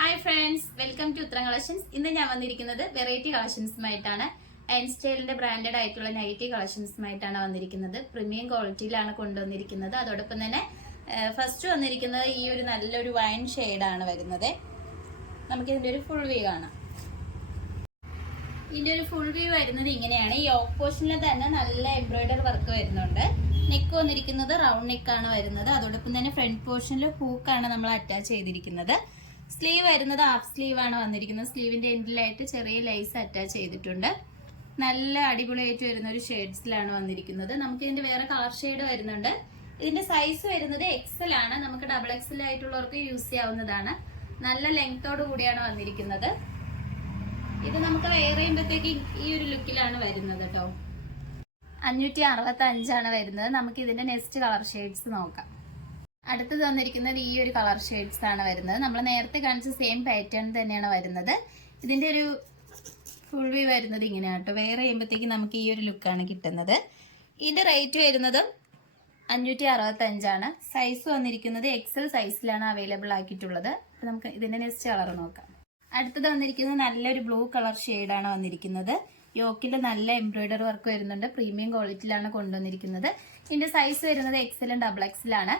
Hi friends welcome to Utharam collections ഇന്ന് ഞാൻ വന്നിരിക്കുന്നത് വെറൈറ്റി കളക്ഷൻസുമായിട്ടാണ് സ്റ്റൈലിന്റെ ബ്രാൻഡഡ് ആയിട്ടുള്ള നൈറ്റി കളക്ഷൻസുമായിട്ടാണ് വന്നിരിക്കുന്നത്. പ്രീമിയം ക്വാളിറ്റിയിലാണ് കൊണ്ടുവന്നിരിക്കുന്നത്. അതോടൊപ്പം തന്നെ ഫസ്റ്റ് വന്നിരിക്കുന്നത് ഈ ഒരു നല്ലൊരു വൈൻ ഷെയ്ഡാണ് വരുന്നത്. നമുക്കിതിന്റെ ഒരു ഫുൾ വ്യൂ കാണാം. ഇതിന്റെ ഒരു ഫുൾ വ്യൂ വരുന്നത് ഇങ്ങനെയാണ്. ഈ ഓഫ് പോർഷനിൽ തന്നെ നല്ല എംബ്രോയിഡറി വർക്ക് വരുന്നുണ്ട്. നെക്ക് വന്നിരിക്കുന്നത് റൗണ്ട് നെക്കാണ് വരുന്നത്. അതോടൊപ്പം തന്നെ ഫ്രണ്ട് പോർഷനിൽ ഹൂക്കാണ് നമ്മൾ അറ്റാച്ച് ചെയ്തിരിക്കുന്നത്. സ്ലീവ് വരുന്നത് ഹാഫ് സ്ലീവ് ആണ് വന്നിരിക്കുന്നത്. സ്ലീവിന്റെ എൻഡിലായിട്ട് ചെറിയ ലൈസ് അറ്റാച്ച് ചെയ്തിട്ടുണ്ട്. നല്ല അടിപൊളിയായിട്ട് വരുന്ന ഒരു ഷെയ്ഡ്സിലാണ് വന്നിരിക്കുന്നത്. നമുക്ക് ഇതിന്റെ വേറെ കളർ ഷെയ്ഡ് വരുന്നുണ്ട്. ഇതിന്റെ സൈസ് വരുന്നത് എക്സൽ ആണ്. നമുക്ക് ഡബിൾ എക്സൽ ആയിട്ടുള്ളവർക്ക് യൂസ് ചെയ്യാവുന്നതാണ്. നല്ല ലെങ്തോട് കൂടിയാണ് വന്നിരിക്കുന്നത്. ഇത് നമുക്ക് വെയർ ചെയ്യുമ്പോഴത്തേക്ക് ഈ ഒരു ലുക്കിലാണ് വരുന്നത് കേട്ടോ അഞ്ഞൂറ്റി അറുപത്തി അഞ്ചാണ് വരുന്നത്. നമുക്ക് ഇതിന്റെ നെക്സ്റ്റ് കളർ ഷെയ്ഡ്സ് നോക്കാം. അടുത്ത് തന്നിരിക്കുന്നത് ഈ ഒരു കളർ ഷെയ്ഡ്സ് ആണ് വരുന്നത്. നമ്മൾ നേരത്തെ കാണിച്ച സെയിം പാറ്റേൺ തന്നെയാണ് വരുന്നത്. ഇതിന്റെ ഒരു ഫുൾ വ്യൂ വരുന്നത് ഇങ്ങനെയാണ് കേട്ടോ. വേറെ ചെയ്യുമ്പോഴത്തേക്ക് നമുക്ക് ഈ ഒരു ലുക്കാണ് കിട്ടുന്നത്. ഇതിന്റെ റേറ്റ് വരുന്നതും അഞ്ഞൂറ്റി അറുപത്തി അഞ്ചാണ് സൈസ് വന്നിരിക്കുന്നത് എക്സൽ സൈസിലാണ് അവൈലബിൾ ആക്കിയിട്ടുള്ളത് നമുക്ക് ഇതിന്റെ നെക്സ്റ്റ് കളർ നോക്കാം. അടുത്തത് വന്നിരിക്കുന്നത് നല്ലൊരു ബ്ലൂ കളർ ഷെയ്ഡാണ് വന്നിരിക്കുന്നത്. യോക്കിൽ നല്ല എംബ്രോയിഡറി വർക്ക് വരുന്നുണ്ട്. പ്രീമിയം ക്വാളിറ്റിയിലാണ് കൊണ്ടുവന്നിരിക്കുന്നത്. ഇതിന്റെ സൈസ് വരുന്നത് എക്സലും ഡബിൾ എക്സലാണ്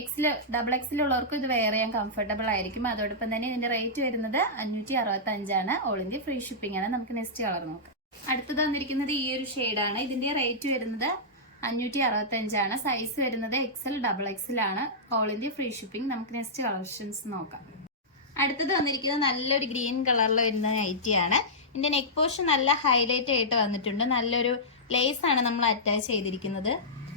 എക്സിൽ ഡബിൾ എക്സിലുള്ളവർക്ക് ഇത് വെയർ ചെയ്യാൻ കംഫർട്ടബിൾ ആയിരിക്കും. അതോടൊപ്പം തന്നെ ഇതിന്റെ റേറ്റ് വരുന്നത് അഞ്ഞൂറ്റി അറുപത്തി അഞ്ചാണ് ഓൾ ഇന്ത്യ ഫ്രീ ഷിപ്പിംഗ് ആണ്. നമുക്ക് നെക്സ്റ്റ് കളർ നോക്കാം. അടുത്തത് വന്നിരിക്കുന്നത് ഈ ഒരു ഷെയ്ഡാണ് ഇതിന്റെ റേറ്റ് വരുന്നത് അഞ്ഞൂറ്റി അറുപത്തി അഞ്ചാണ് സൈസ് വരുന്നത് എക്സൽ ഡബിൾ ആണ്. ഓൾ ഇന്ത്യ ഫ്രീ ഷിപ്പിംഗ് നമുക്ക് നെക്സ്റ്റ് കളക്ഷൻസ് നോക്കാം. അടുത്തത് വന്നിരിക്കുന്നത് നല്ലൊരു ഗ്രീൻ കളറിൽ വരുന്ന നൈറ്റി ആണ്. ഇതിന്റെ നെക്ക് പോർഷൻ നല്ല ഹൈലൈറ്റ് ആയിട്ട് വന്നിട്ടുണ്ട്. നല്ലൊരു ലേസ് ആണ് നമ്മൾ അറ്റാച്ച് ചെയ്തിരിക്കുന്നത്.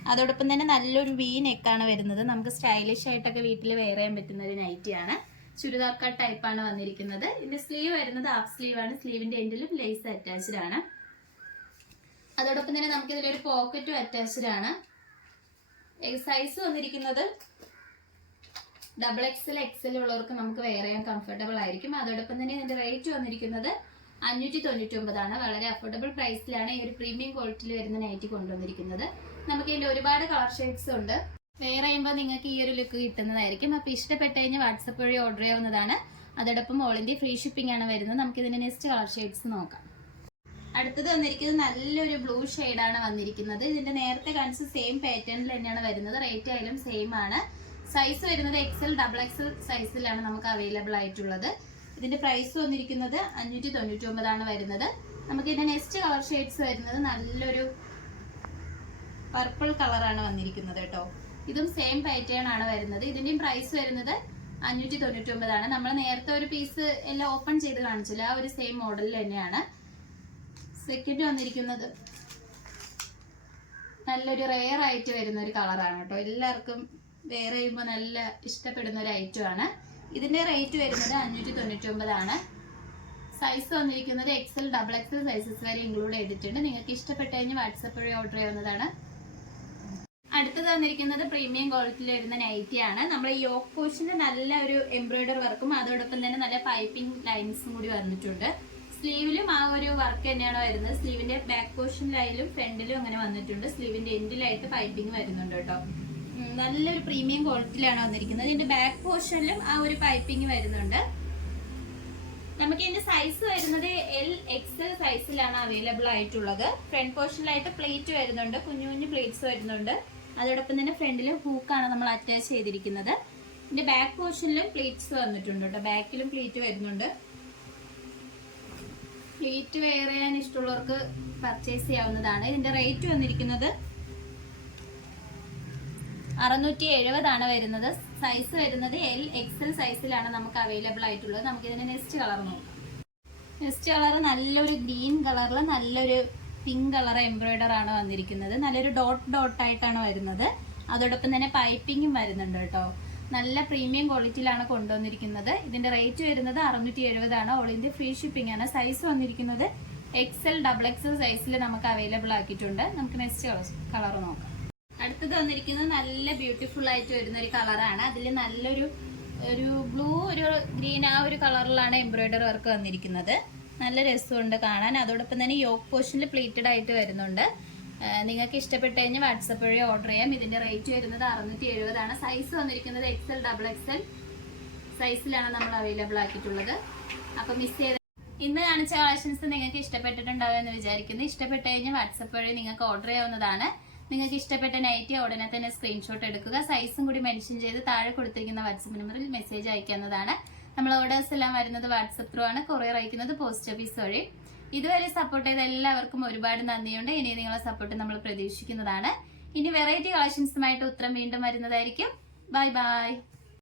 അതോടൊപ്പം തന്നെ നല്ലൊരു വി നെക്കാണ് വരുന്നത്. നമുക്ക് സ്റ്റൈലിഷ് ആയിട്ടൊക്കെ വീട്ടിൽ വെയർ ചെയ്യാൻ പറ്റുന്ന ഒരു നൈറ്റി ആണ്. ചുരിദാർ കട്ട് ടൈപ്പ് ആണ് വന്നിരിക്കുന്നത്. ഇതിന്റെ സ്ലീവ് വരുന്നത് ഹാഫ് സ്ലീവ് ആണ്. സ്ലീവിന്റെ എൻഡിലും ലേസ് അറ്റാച്ച്ഡ് ആണ്. അതോടൊപ്പം തന്നെ നമുക്ക് ഇതിലൊരു പോക്കറ്റും അറ്റാച്ച്ഡ് ആണ്. സൈസ് വന്നിരിക്കുന്നത് ഡബിൾ എക്സൽ എക്സൽ ഉള്ളവർക്ക് നമുക്ക് വെയർ ചെയ്യാൻ കംഫർട്ടബിൾ ആയിരിക്കും. അതോടൊപ്പം തന്നെ ഇതിന്റെ റേറ്റ് വന്നിരിക്കുന്നത് അഞ്ഞൂറ്റി തൊണ്ണൂറ്റി ഒമ്പതാണ്. വളരെ അഫോർഡബിൾ പ്രൈസിലാണ് ഈ ഒരു പ്രീമിയം ക്വാളിറ്റിയിൽ വരുന്ന നൈറ്റി കൊണ്ടുവന്നിരിക്കുന്നത്. നമുക്ക് ഇതിന്റെ ഒരുപാട് കളർ ഷെയ്ഡ്സ് ഉണ്ട്. വെയർ ചെയ്യുമ്പോൾ നിങ്ങൾക്ക് ഈ ഒരു ലുക്ക് കിട്ടുന്നതായിരിക്കും. അപ്പോൾ ഇഷ്ടപ്പെട്ട് കഴിഞ്ഞാൽ വാട്സപ്പ് വഴി ഓർഡർ ചെയ്യാവുന്നതാണ്. അതോടൊപ്പം ഇന്ത്യ ഫ്രീ ഷിപ്പിംഗ് ആണ് വരുന്നത്. നമുക്ക് ഇതിന്റെ നെക്സ്റ്റ് കളർ ഷെയ്ഡ്സ് നോക്കാം. അടുത്തത് വന്നിരിക്കുന്നത് നല്ലൊരു ബ്ലൂ ആണ് വന്നിരിക്കുന്നത്. ഇതിന്റെ നേരത്തെ കാണിച്ച സെയിം പാറ്റേണിൽ തന്നെയാണ് വരുന്നത്. റേറ്റ് ആയാലും സെയിം ആണ്. സൈസ് വരുന്നത് എക്സൽ ഡബിൾ എക്സൽ സൈസിലാണ് നമുക്ക് അവൈലബിൾ ആയിട്ടുള്ളത്. ഇതിന്റെ പ്രൈസ് വന്നിരിക്കുന്നത് അഞ്ഞൂറ്റി തൊണ്ണൂറ്റി ഒമ്പതാണ് വരുന്നത്. നമുക്ക് ഇതിന്റെ നെക്സ്റ്റ് കളർ ഷെയ്ഡ്സ് വരുന്നത് നല്ലൊരു പർപ്പിൾ കളറാണ് വന്നിരിക്കുന്നത് കേട്ടോ. ഇതും സെയിം പാറ്റേൺ ആണ് വരുന്നത്. ഇതിന്റെയും പ്രൈസ് വരുന്നത് അഞ്ഞൂറ്റി തൊണ്ണൂറ്റി ഒമ്പതാണ് നമ്മൾ നേരത്തെ ഒരു പീസ് എല്ലാം ഓപ്പൺ ചെയ്ത് കാണിച്ചില്ല? ആ ഒരു സെയിം മോഡലിൽ തന്നെയാണ്. സെക്കൻഡ് വന്നിരിക്കുന്നത് നല്ലൊരു റെയർ ആയിട്ട് വരുന്ന ഒരു കളറാണ് കേട്ടോ. എല്ലാവർക്കും വെയർ ചെയ്യുമ്പോൾ നല്ല ഇഷ്ടപ്പെടുന്ന ഒരു ഐറ്റമാണ് ഇതിന്റെ റേറ്റ് വരുന്നത് അഞ്ഞൂറ്റി തൊണ്ണൂറ്റി ഒമ്പതാണ് സൈസ് വന്നിരിക്കുന്നത് എക്സൽ ഡബിൾ എക്സൽ സൈസസ് വരെ ഇൻക്ലൂഡ് ചെയ്തിട്ടുണ്ട്. നിങ്ങൾക്ക് ഇഷ്ടപ്പെട്ട് കഴിഞ്ഞാൽ വാട്സപ്പ് വഴി ഓർഡർ ചെയ്യാവുന്നതാണ്. അടുത്തത് തന്നിരിക്കുന്നത് പ്രീമിയം ക്വാളിറ്റിയിൽ വരുന്ന നൈറ്റി ആണ്. നമ്മൾ ഈ യോക്ക് പോർഷന് നല്ല ഒരു എംബ്രോയിഡറി വർക്കും അതോടൊപ്പം തന്നെ നല്ല പൈപ്പിംഗ് ലൈൻസും കൂടി വന്നിട്ടുണ്ട്. സ്ലീവിലും ആ ഒരു വർക്ക് തന്നെയാണ് വരുന്നത്. സ്ലീവിന്റെ ബാക്ക് പോർഷനിലായാലും ഫ്രണ്ടിലും അങ്ങനെ വന്നിട്ടുണ്ട്. സ്ലീവിന്റെ എൻഡിലായിട്ട് പൈപ്പിംഗ് വരുന്നുണ്ട് കേട്ടോ. നല്ലൊരു പ്രീമിയം ക്വാളിറ്റിയിലാണ് വന്നിരിക്കുന്നത്. ഇതിന്റെ ബാക്ക് പോർഷനിലും ആ ഒരു പൈപ്പിംഗ് വരുന്നുണ്ട്. നമുക്ക് ഇതിന്റെ സൈസ് വരുന്നത് എൽ എക്സൽ സൈസിലാണ് അവൈലബിൾ ആയിട്ടുള്ളത്. ഫ്രണ്ട് പോർഷനിലായിട്ട് പ്ലേറ്റ് വരുന്നുണ്ട്. കുഞ്ഞു കുഞ്ഞു പ്ലേറ്റ്സ് വരുന്നുണ്ട്. അതോടൊപ്പം തന്നെ ഫ്രണ്ടിൽ ഹൂക്കാണ് നമ്മൾ അറ്റാച്ച് ചെയ്തിരിക്കുന്നത്. ഇതിന്റെ ബാക്ക് പോർഷനിലും പ്ലേറ്റ്സ് വന്നിട്ടുണ്ട് കേട്ടോ. ബാക്കിലും പ്ലേറ്റ് വരുന്നുണ്ട്. പ്ലേറ്റ് വെയർ ചെയ്യാൻ ഇഷ്ടമുള്ളവർക്ക് പർച്ചേസ് ചെയ്യാവുന്നതാണ്. ഇതിന്റെ റേറ്റ് വന്നിരിക്കുന്നത് അറുന്നൂറ്റി എഴുപതാണ് വരുന്നത്. സൈസ് വരുന്നത് എൽ എക്സൽ സൈസിലാണ് നമുക്ക് അവൈലബിൾ ആയിട്ടുള്ളത്. നമുക്ക് ഇതിന്റെ നെക്സ്റ്റ് കളർ നോക്കാം. നെക്സ്റ്റ് കളർ നല്ലൊരു ഗ്രീൻ കളറിൽ നല്ലൊരു പിങ്ക് കളർ എംബ്രോയിഡർ ആണ് വന്നിരിക്കുന്നത്. നല്ലൊരു ഡോട്ട് ഡോട്ട് ആയിട്ടാണ് വരുന്നത്. അതോടൊപ്പം തന്നെ പൈപ്പിങ്ങും വരുന്നുണ്ട് കേട്ടോ. നല്ല പ്രീമിയം ക്വാളിറ്റിയിലാണ് കൊണ്ടുവന്നിരിക്കുന്നത്. ഇതിന്റെ റേറ്റ് വരുന്നത് അറുന്നൂറ്റി എഴുപതാണ് ഓൾ ഇന്ത്യ ഫ്രീ ഷിപ്പിംഗ് ആണ്. സൈസ് വന്നിരിക്കുന്നത് എക്സൽ ഡബിൾ എക്സൽ സൈസിൽ നമുക്ക് അവൈലബിൾ ആക്കിയിട്ടുണ്ട്. നമുക്ക് നെക്സ്റ്റ് കളർ നോക്കാം. അടുത്തത് വന്നിരിക്കുന്നത് നല്ല ബ്യൂട്ടിഫുൾ ആയിട്ട് വരുന്ന ഒരു കളറാണ് അതിൽ നല്ലൊരു ഒരു ബ്ലൂ ഒരു ഗ്രീൻ ആ ഒരു കളറിലാണ് എംബ്രോയിഡറി വർക്ക് വന്നിരിക്കുന്നത്. നല്ല രസമുണ്ട് കാണാൻ. അതോടൊപ്പം തന്നെ യോക്ക് പോർഷനിൽ പ്ലേറ്റഡ് ആയിട്ട് വരുന്നുണ്ട്. നിങ്ങൾക്ക് ഇഷ്ടപ്പെട്ട് കഴിഞ്ഞാൽ വാട്സപ്പ് വഴി ഓർഡർ ചെയ്യാം. ഇതിന്റെ റേറ്റ് വരുന്നത് അറുന്നൂറ്റി എഴുപതാണ് സൈസ് വന്നിരിക്കുന്നത് എക്സൽ ഡബിൾ എക്സൽ സൈസിലാണ് നമ്മൾ അവൈലബിൾ ആക്കിയിട്ടുള്ളത്. അപ്പോൾ മിസ് ചെയ്ത ഇന്ന് കാണിച്ച കളക്ഷൻസ് നിങ്ങൾക്ക് ഇഷ്ടപ്പെട്ടിട്ടുണ്ടാവുമെന്ന് വിചാരിക്കുന്നു. ഇഷ്ടപ്പെട്ട് കഴിഞ്ഞാൽ വാട്സപ്പ് വഴി നിങ്ങൾക്ക് ഓർഡർ ചെയ്യാവുന്നതാണ്. നിങ്ങൾക്ക് ഇഷ്ടപ്പെട്ട നൈറ്റി ഉടനെ തന്നെ സ്ക്രീൻഷോട്ട് എടുക്കുക. സൈസും കൂടി മെൻഷൻ ചെയ്ത് താഴെ കൊടുത്തിരിക്കുന്ന വാട്സപ്പ് നമ്പറിൽ മെസ്സേജ് അയക്കാവുന്നതാണ് നമ്മൾ ഓർഡേഴ്സ് എല്ലാം വരുന്നത് വാട്സപ്പ് ത്രൂ ആണ്. കൊറിയർ അയക്കുന്നത് പോസ്റ്റ് ഓഫീസ് വഴി. ഇതുവരെ സപ്പോർട്ട് ചെയ്ത എല്ലാവർക്കും ഒരുപാട് നന്ദിയുണ്ട്. ഇനി നിങ്ങളെ സപ്പോർട്ട് നമ്മൾ പ്രതീക്ഷിക്കുന്നതാണ്. ഇനി വെറൈറ്റി കളക്ഷൻസുമായിട്ട് ഉത്തരം വീണ്ടും വരുന്നതായിരിക്കും. Bye bye